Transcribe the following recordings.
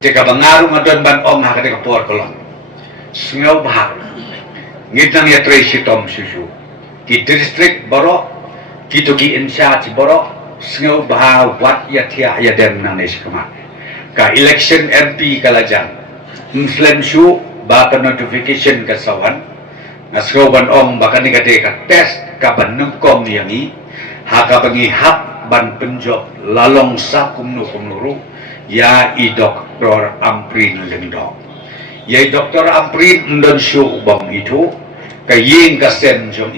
Jika pengaruh ngadon ban om hak de kapor kolon. Sengau bahar. Ngitang ya Tracy Tom susu. Ki distrik borok, ki togi in charge borok, sengau bahar wat ya tia ya dem nang nesikama. Ka election MP kalajang. Muslim su ba notification ka sawan. Ngasro ban om bahkan ni kate ka test ka ban nengkom yang i. Haka bangi hak ban penjob lalong sa kumnu ya i Dr. Amprin Lengdok. Ya i Dr. Amprin ndon syu bang itu kayeng kasen jong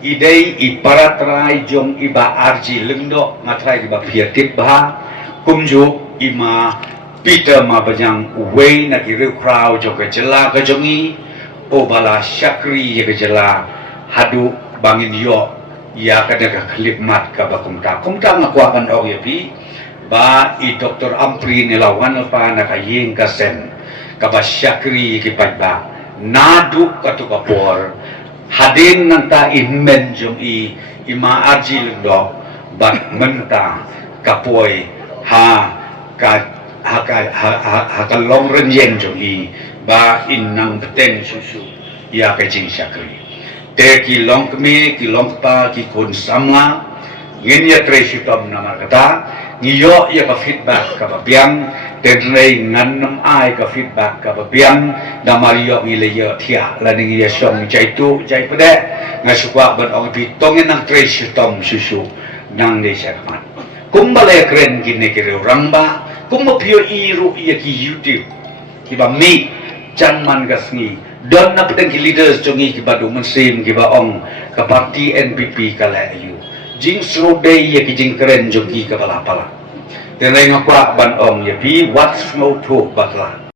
idei i paratrai jong iba arji Lengdok ngatrai iba piatip bah kumju ima Peter ma bajang wei na kiru krau jong kejela ke jongi o bala syakri ke jela hadu bangin yo ya kadang klip mat ka bakumta kumta ngakuakan og ya pi ba i Dr. Ampri nilawan pa na kayeng kasen kabasyakri kipat ba nadu katu kapor hadin nanta inmen jong ima arji Lengdok bat menta kapoy ha long renyen jong ba inang beten susu ya kajing syakri te ki long kemi ki long pa ki kun samla ngin ya Tracy Tom namar kata ngiyo ya ka feedback ka babiang tenrei nganam ai ka feedback ka babiang damariyo ngile ya thia laning ya song jaitu jai pede ngasukwa ban ong pitongin ng Tracy Tom susu nang de syakmat kumbale kren gine kire rangba kumbapyo iru ya ki YouTube kiba mi janman gasngi don na peteng leaders jongi ki badu mensim ki ba ong ka parti NPP kala ayu jing srodei ye ki jing keren jongi ka bala pala tenai ngakwa ban ong ye pi what's no to bakla